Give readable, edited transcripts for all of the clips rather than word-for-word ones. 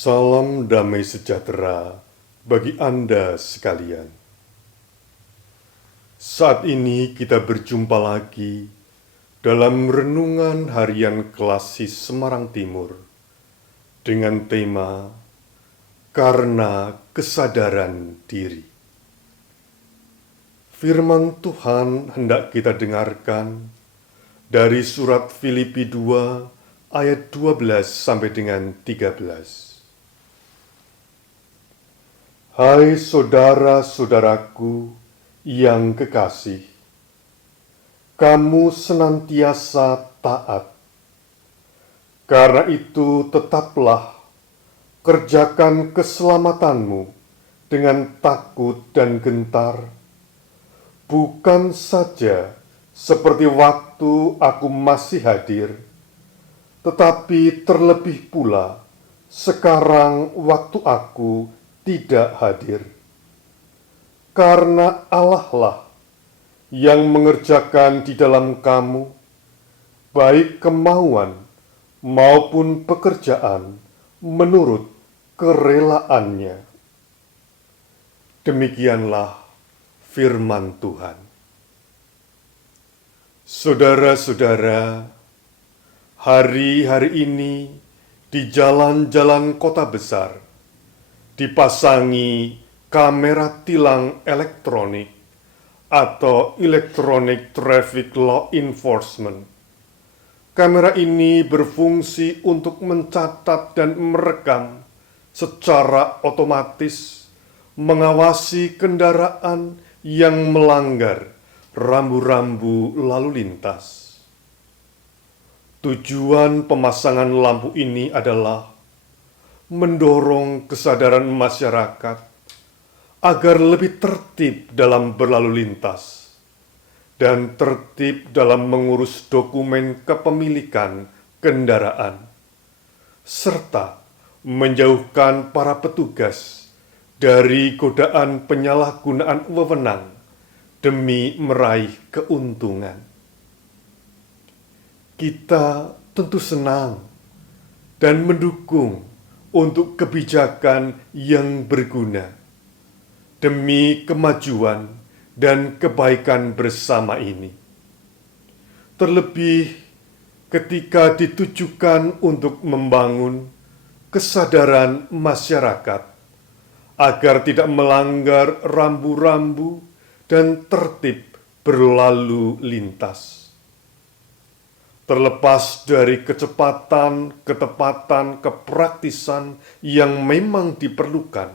Salam damai sejahtera bagi Anda sekalian. Saat ini kita berjumpa lagi dalam renungan harian Klasis Semarang Timur dengan tema Karena Kesadaran Diri. Firman Tuhan hendak kita dengarkan dari surat Filipi 2 ayat 12 sampai dengan 13. Hai saudara-saudaraku yang kekasih, kamu senantiasa taat. Karena itu tetaplah kerjakan keselamatanmu dengan takut dan gentar, bukan saja seperti waktu aku masih hadir, tetapi terlebih pula sekarang waktu aku tidak hadir. Karena Allah lah yang mengerjakan di dalam kamu, baik kemauan maupun pekerjaan menurut kerelaannya. Demikianlah firman Tuhan. Saudara-saudara, hari-hari ini di jalan-jalan kota besar dipasangi kamera tilang elektronik atau Electronic Traffic Law Enforcement. Kamera ini berfungsi untuk mencatat dan merekam secara otomatis, mengawasi kendaraan yang melanggar rambu-rambu lalu lintas. Tujuan pemasangan lampu ini adalah mendorong kesadaran masyarakat agar lebih tertib dalam berlalu lintas dan tertib dalam mengurus dokumen kepemilikan kendaraan, serta menjauhkan para petugas dari godaan penyalahgunaan wewenang demi meraih keuntungan. Kita tentu senang dan mendukung untuk kebijakan yang berguna demi kemajuan dan kebaikan bersama ini. Terlebih ketika ditujukan untuk membangun kesadaran masyarakat agar tidak melanggar rambu-rambu dan tertib berlalu lintas. Terlepas dari kecepatan, ketepatan, kepraktisan yang memang diperlukan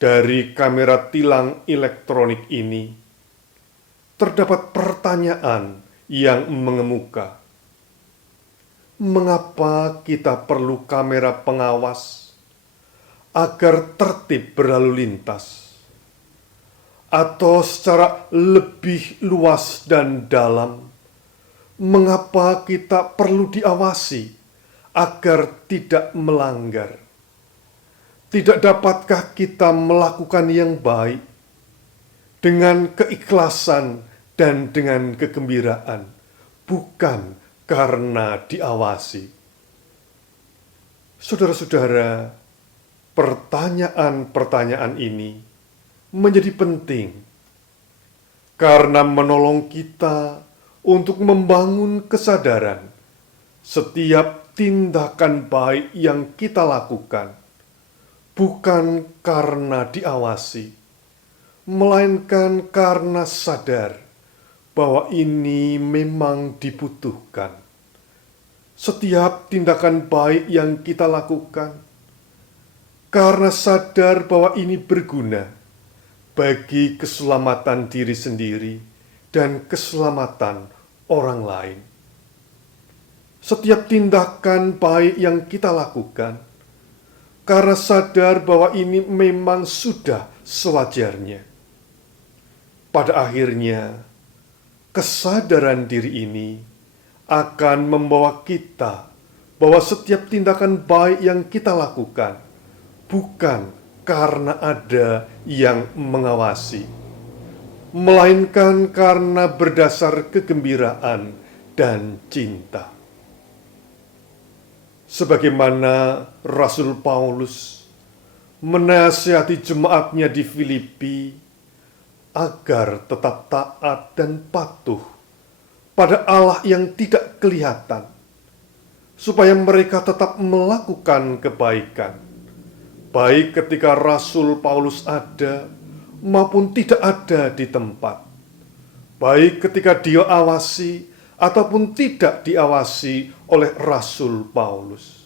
dari kamera tilang elektronik ini, terdapat pertanyaan yang mengemuka. Mengapa kita perlu kamera pengawas agar tertib berlalu lintas? Atau secara lebih luas dan dalam, mengapa kita perlu diawasi agar tidak melanggar? Tidak dapatkah kita melakukan yang baik dengan keikhlasan dan dengan kegembiraan, bukan karena diawasi? Saudara-saudara, pertanyaan-pertanyaan ini menjadi penting karena menolong kita untuk membangun kesadaran setiap tindakan baik yang kita lakukan bukan karena diawasi, melainkan karena sadar bahwa ini memang dibutuhkan. Setiap tindakan baik yang kita lakukan karena sadar bahwa ini berguna bagi keselamatan diri sendiri dan keselamatan orang lain. Setiap tindakan baik yang kita lakukan karena sadar bahwa ini memang sudah sewajarnya. Pada akhirnya, kesadaran diri ini akan membawa kita bahwa setiap tindakan baik yang kita lakukan bukan karena ada yang mengawasi, melainkan karena berdasar kegembiraan dan cinta. sebagaimana Rasul Paulus menasihati jemaatnya di Filipi agar tetap taat dan patuh pada Allah yang tidak kelihatan, supaya mereka tetap melakukan kebaikan, baik ketika Rasul Paulus ada maupun tidak ada di tempat, baik ketika dia awasi ataupun tidak diawasi oleh Rasul Paulus.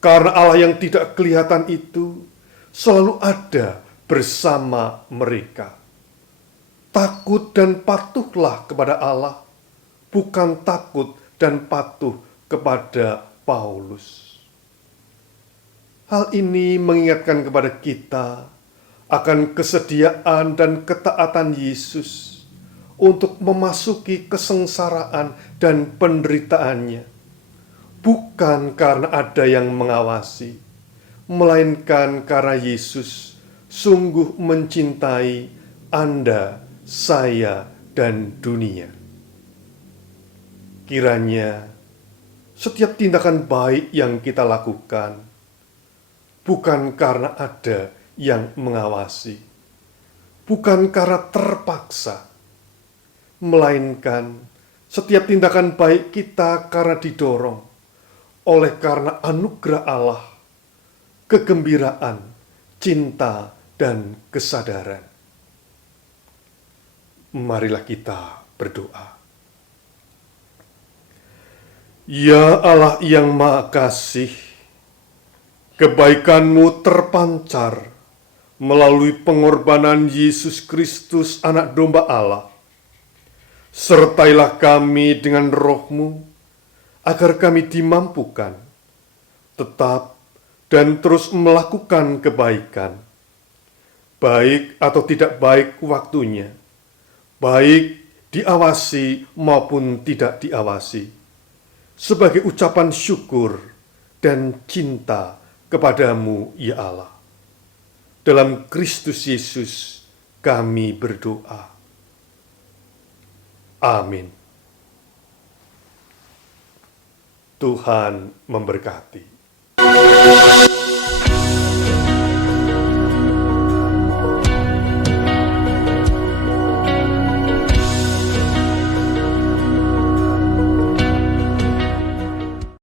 Karena Allah yang tidak kelihatan itu selalu ada bersama mereka. Takut dan patuhlah kepada Allah, bukan takut dan patuh kepada Paulus. Hal ini mengingatkan kepada kita akan kesediaan dan ketaatan Yesus untuk memasuki kesengsaraan dan penderitaannya, bukan karena ada yang mengawasi, melainkan karena Yesus sungguh mencintai Anda, saya, dan dunia. Kiranya setiap tindakan baik yang kita lakukan bukan karena ada yang mengawasi, bukan karena terpaksa, melainkan setiap tindakan baik kita karena didorong oleh karena anugerah Allah, kegembiraan, cinta, dan kesadaran. Marilah kita berdoa. Ya Allah yang Maha Kasih, kebaikan-Mu terpancar melalui pengorbanan Yesus Kristus, Anak Domba Allah. Sertailah kami dengan Roh-Mu, agar kami dimampukan tetap dan terus melakukan kebaikan, baik atau tidak baik waktunya, baik diawasi maupun tidak diawasi, sebagai ucapan syukur dan cinta kepadamu, ya Allah. Dalam Kristus Yesus kami berdoa. Amin. Tuhan memberkati.